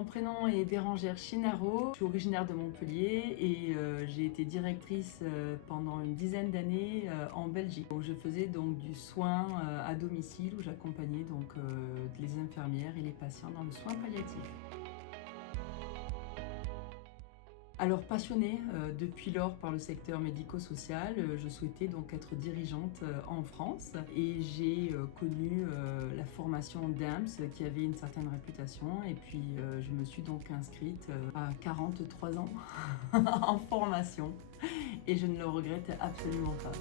Mon prénom est Bérangère Chinaro, je suis originaire de Montpellier et j'ai été directrice pendant une dizaine d'années en Belgique. Donc, je faisais donc du soin à domicile où j'accompagnais donc les infirmières et les patients dans le soin palliatif. Alors passionnée depuis lors par le secteur médico-social, je souhaitais donc être dirigeante en France et j'ai connu la formation DAMS qui avait une certaine réputation et puis je me suis donc inscrite à 43 ans en formation et je ne le regrette absolument pas.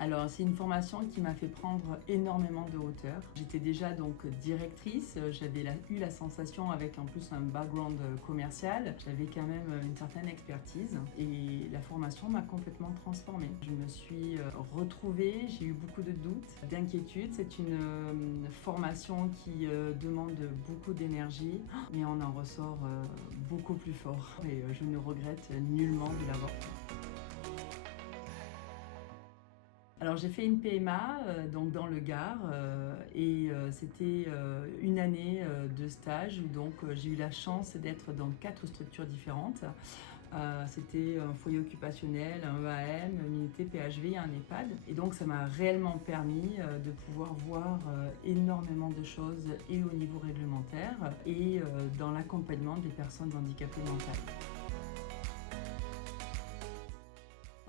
Alors, c'est une formation qui m'a fait prendre énormément de hauteur. J'étais déjà donc directrice, j'avais eu la sensation, avec en plus un background commercial, j'avais quand même une certaine expertise et la formation m'a complètement transformée. Je me suis retrouvée, j'ai eu beaucoup de doutes, d'inquiétudes. C'est une formation qui demande beaucoup d'énergie, mais on en ressort beaucoup plus fort et je ne regrette nullement de l'avoir fait. Alors j'ai fait une PMA donc dans le Gard et c'était une année de stage où donc j'ai eu la chance d'être dans 4 structures différentes. C'était un foyer occupationnel, un EAM, une unité PHV et un EHPAD. Et donc ça m'a réellement permis de pouvoir voir énormément de choses et au niveau réglementaire et dans l'accompagnement des personnes handicapées mentales.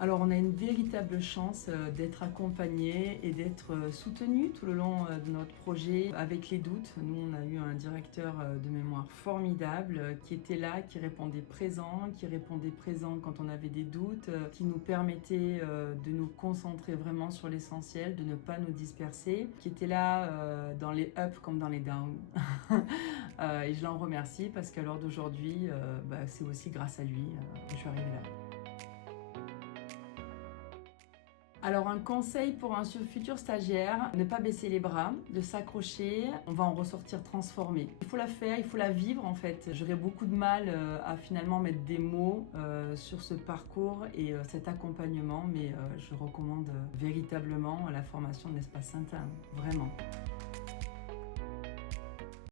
Alors on a une véritable chance d'être accompagné et d'être soutenu tout le long de notre projet avec les doutes. Nous on a eu un directeur de mémoire formidable qui était là, qui répondait présent quand on avait des doutes, qui nous permettait de nous concentrer vraiment sur l'essentiel, de ne pas nous disperser, qui était là dans les ups comme dans les downs. Et je l'en remercie parce qu'à l'heure d'aujourd'hui, c'est aussi grâce à lui que je suis arrivée là. Alors un conseil pour un futur stagiaire, ne pas baisser les bras, de s'accrocher, on va en ressortir transformé. Il faut la faire, il faut la vivre en fait. J'aurais beaucoup de mal à finalement mettre des mots sur ce parcours et cet accompagnement, mais je recommande véritablement la formation de l'Espace Sainte-Anne, vraiment.